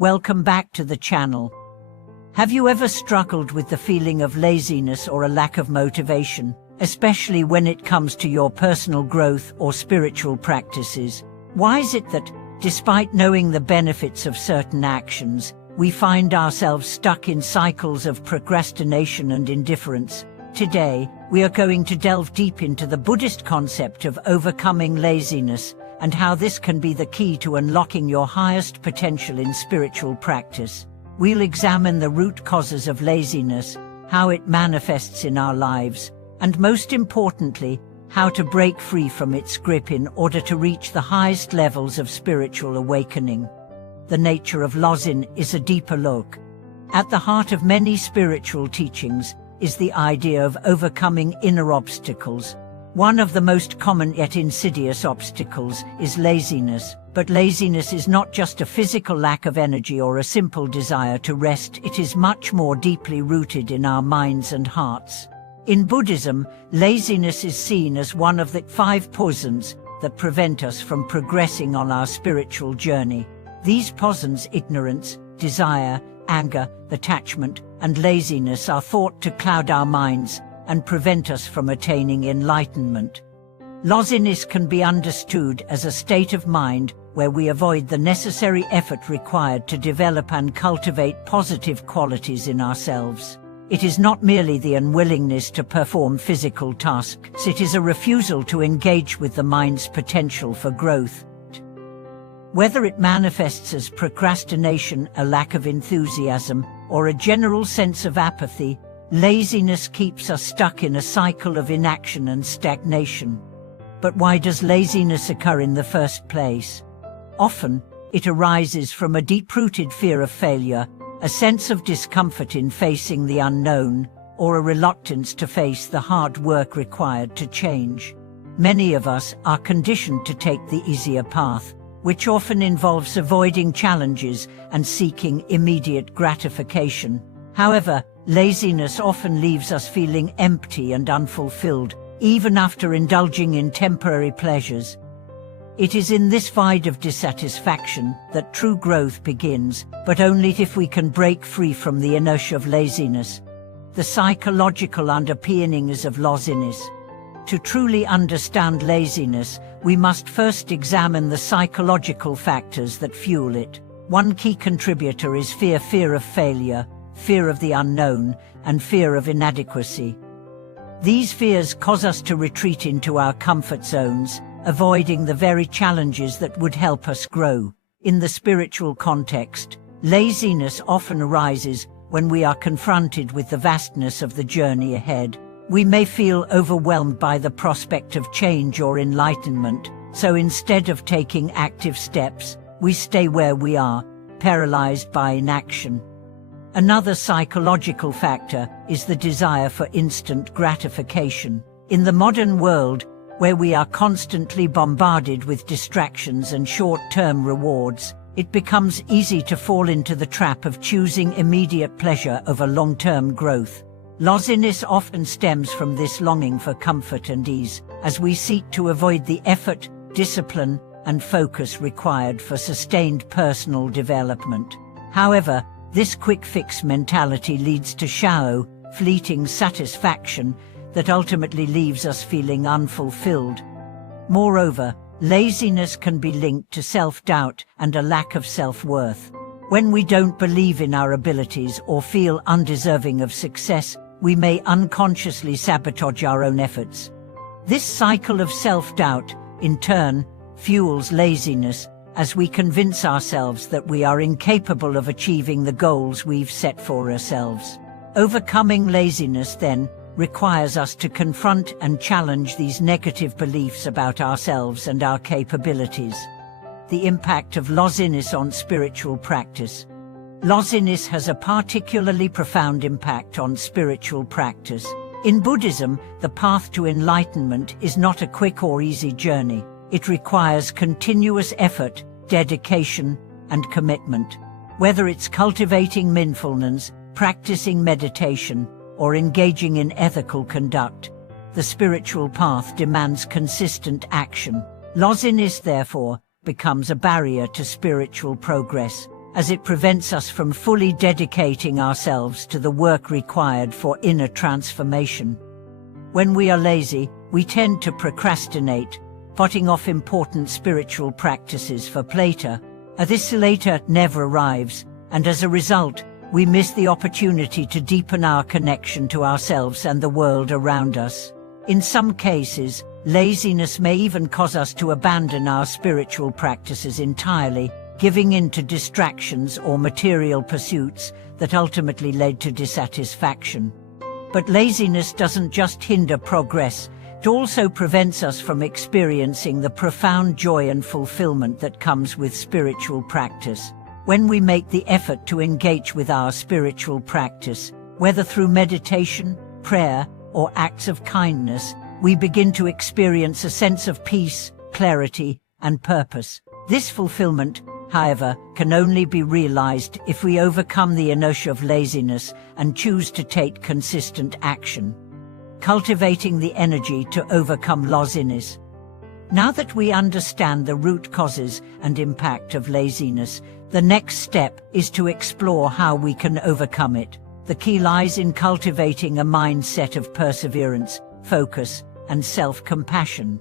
Welcome back to the channel. Have you ever struggled with the feeling of laziness or a lack of motivation, especially when it comes to your personal growth or spiritual practices? Why is it that, despite knowing the benefits of certain actions, we find ourselves stuck in cycles of procrastination and indifference? Today, we are going to delve deep into the Buddhist concept of overcoming laziness and how this can be the key to unlocking your highest potential in spiritual practice. We'll examine the root causes of laziness, how it manifests in our lives, and most importantly, how to break free from its grip in order to reach the highest levels of spiritual awakening. The nature of laziness is a deeper look. At the heart of many spiritual teachings is the idea of overcoming inner obstacles. One of the most common yet insidious obstacles is laziness. But laziness is not just a physical lack of energy or a simple desire to rest. It is much more deeply rooted in our minds and hearts. In Buddhism, laziness is seen as one of the 5 poisons that prevent us from progressing on our spiritual journey. These poisons, ignorance, desire, anger, attachment, and laziness, are thought to cloud our minds and prevent us from attaining enlightenment. Laziness can be understood as a state of mind where we avoid the necessary effort required to develop and cultivate positive qualities in ourselves. It is not merely the unwillingness to perform physical tasks, it is a refusal to engage with the mind's potential for growth. Whether it manifests as procrastination, a lack of enthusiasm, or a general sense of apathy, laziness keeps us stuck in a cycle of inaction and stagnation. But why does laziness occur in the first place? Often, it arises from a deep-rooted fear of failure, a sense of discomfort in facing the unknown, or a reluctance to face the hard work required to change. Many of us are conditioned to take the easier path, which often involves avoiding challenges and seeking immediate gratification. However, laziness often leaves us feeling empty and unfulfilled, even after indulging in temporary pleasures. It is in this void of dissatisfaction that true growth begins, but only if we can break free from the inertia of laziness. The psychological underpinnings of laziness. To truly understand laziness, we must first examine the psychological factors that fuel it. One key contributor is fear of failure, fear of the unknown, and fear of inadequacy. These fears cause us to retreat into our comfort zones, avoiding the very challenges that would help us grow. In the spiritual context, laziness often arises when we are confronted with the vastness of the journey ahead. We may feel overwhelmed by the prospect of change or enlightenment, so instead of taking active steps, we stay where we are, paralyzed by inaction. Another psychological factor is the desire for instant gratification. In the modern world, where we are constantly bombarded with distractions and short-term rewards, it becomes easy to fall into the trap of choosing immediate pleasure over long-term growth. Laziness often stems from this longing for comfort and ease, as we seek to avoid the effort, discipline, and focus required for sustained personal development. However, this quick-fix mentality leads to shallow, fleeting satisfaction that ultimately leaves us feeling unfulfilled. Moreover, laziness can be linked to self-doubt and a lack of self-worth. When we don't believe in our abilities or feel undeserving of success, we may unconsciously sabotage our own efforts. This cycle of self-doubt, in turn, fuels laziness, as we convince ourselves that we are incapable of achieving the goals we've set for ourselves. Overcoming laziness, then, requires us to confront and challenge these negative beliefs about ourselves and our capabilities. The impact of laziness on spiritual practice. Laziness has a particularly profound impact on spiritual practice. In Buddhism, the path to enlightenment is not a quick or easy journey. It requires continuous effort, dedication, and commitment. Whether it's cultivating mindfulness, practicing meditation, or engaging in ethical conduct, the spiritual path demands consistent action. Laziness, therefore, becomes a barrier to spiritual progress, as it prevents us from fully dedicating ourselves to the work required for inner transformation. When we are lazy, we tend to procrastinate, putting off important spiritual practices for later. This later never arrives, and as a result, we miss the opportunity to deepen our connection to ourselves and the world around us. In some cases, laziness may even cause us to abandon our spiritual practices entirely, giving in to distractions or material pursuits that ultimately led to dissatisfaction. But laziness doesn't just hinder progress, it also prevents us from experiencing the profound joy and fulfillment that comes with spiritual practice. When we make the effort to engage with our spiritual practice, whether through meditation, prayer, or acts of kindness, we begin to experience a sense of peace, clarity, and purpose. This fulfillment, however, can only be realized if we overcome the inertia of laziness and choose to take consistent action. Cultivating the energy to overcome laziness. Now that we understand the root causes and impact of laziness, the next step is to explore how we can overcome it. The key lies in cultivating a mindset of perseverance, focus, and self-compassion.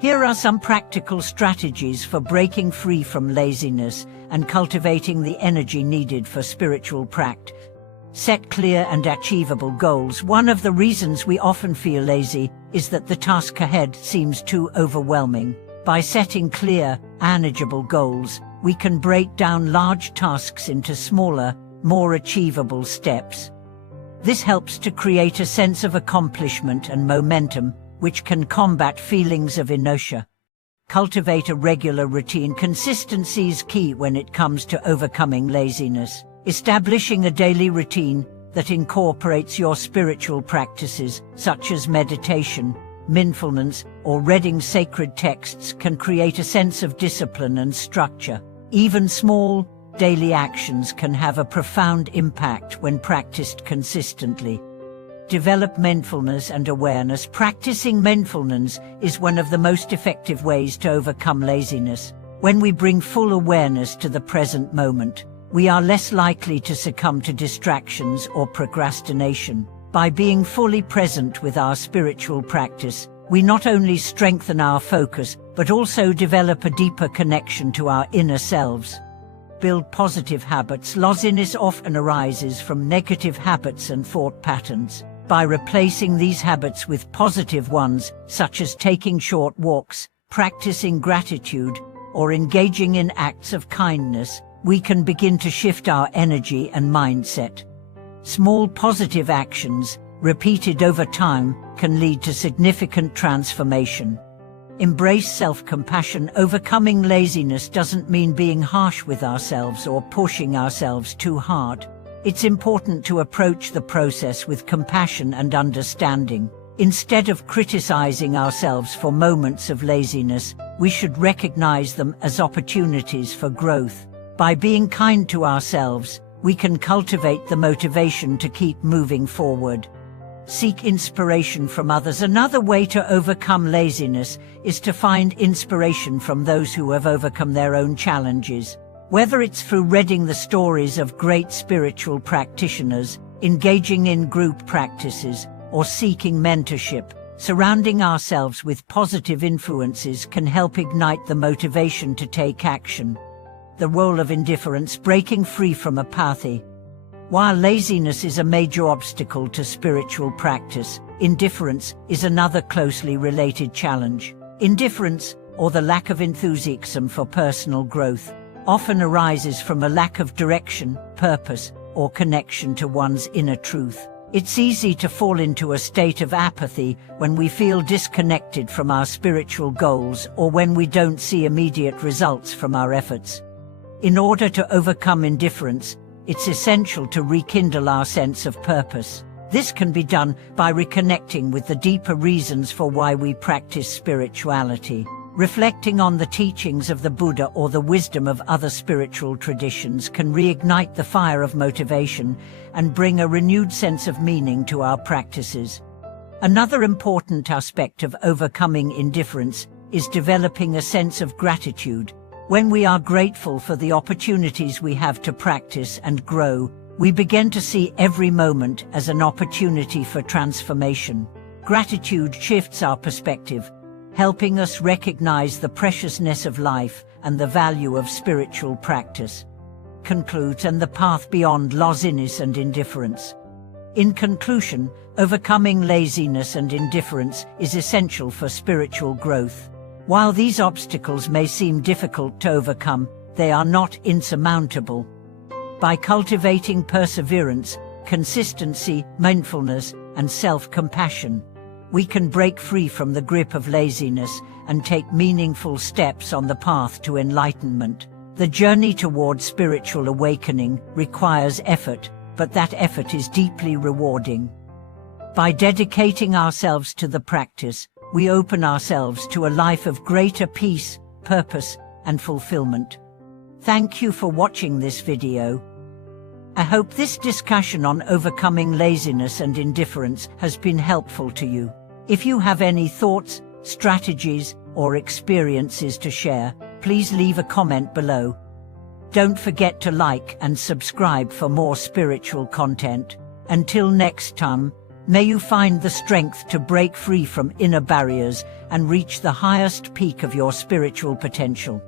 Here are some practical strategies for breaking free from laziness and cultivating the energy needed for spiritual practice. Set clear and achievable goals. One of the reasons we often feel lazy is that the task ahead seems too overwhelming. By setting clear, manageable goals, we can break down large tasks into smaller, more achievable steps. This helps to create a sense of accomplishment and momentum, which can combat feelings of inertia. Cultivate a regular routine. Consistency is key when it comes to overcoming laziness. Establishing a daily routine that incorporates your spiritual practices, such as meditation, mindfulness, or reading sacred texts, can create a sense of discipline and structure. Even small, daily actions can have a profound impact when practiced consistently. Develop mindfulness and awareness. Practicing mindfulness is one of the most effective ways to overcome laziness. When we bring full awareness to the present moment, we are less likely to succumb to distractions or procrastination. By being fully present with our spiritual practice, we not only strengthen our focus, but also develop a deeper connection to our inner selves. Build positive habits. Laziness often arises from negative habits and thought patterns. By replacing these habits with positive ones, such as taking short walks, practicing gratitude, or engaging in acts of kindness, we can begin to shift our energy and mindset. Small positive actions, repeated over time, can lead to significant transformation. Embrace self-compassion. Overcoming laziness doesn't mean being harsh with ourselves or pushing ourselves too hard. It's important to approach the process with compassion and understanding. Instead of criticizing ourselves for moments of laziness, we should recognize them as opportunities for growth. By being kind to ourselves, we can cultivate the motivation to keep moving forward. Seek inspiration from others. Another way to overcome laziness is to find inspiration from those who have overcome their own challenges. Whether it's through reading the stories of great spiritual practitioners, engaging in group practices, or seeking mentorship, surrounding ourselves with positive influences can help ignite the motivation to take action. The role of indifference. Breaking free from apathy. While laziness is a major obstacle to spiritual practice, indifference is another closely related challenge. Indifference, or the lack of enthusiasm for personal growth, often arises from a lack of direction, purpose, or connection to one's inner truth. It's easy to fall into a state of apathy when we feel disconnected from our spiritual goals or when we don't see immediate results from our efforts. In order to overcome indifference, it's essential to rekindle our sense of purpose. This can be done by reconnecting with the deeper reasons for why we practice spirituality. Reflecting on the teachings of the Buddha or the wisdom of other spiritual traditions can reignite the fire of motivation and bring a renewed sense of meaning to our practices. Another important aspect of overcoming indifference is developing a sense of gratitude. When we are grateful for the opportunities we have to practice and grow, we begin to see every moment as an opportunity for transformation. Gratitude shifts our perspective, helping us recognize the preciousness of life and the value of spiritual practice. Concludes and the path beyond laziness and indifference. In conclusion, overcoming laziness and indifference is essential for spiritual growth. While these obstacles may seem difficult to overcome, they are not insurmountable. By cultivating perseverance, consistency, mindfulness, and self-compassion, we can break free from the grip of laziness and take meaningful steps on the path to enlightenment. The journey towards spiritual awakening requires effort, but that effort is deeply rewarding. By dedicating ourselves to the practice, we open ourselves to a life of greater peace, purpose, and fulfillment. Thank you for watching this video. I hope this discussion on overcoming laziness and indifference has been helpful to you. If you have any thoughts, strategies, or experiences to share, please leave a comment below. Don't forget to like and subscribe for more spiritual content. Until next time, may you find the strength to break free from inner barriers and reach the highest peak of your spiritual potential.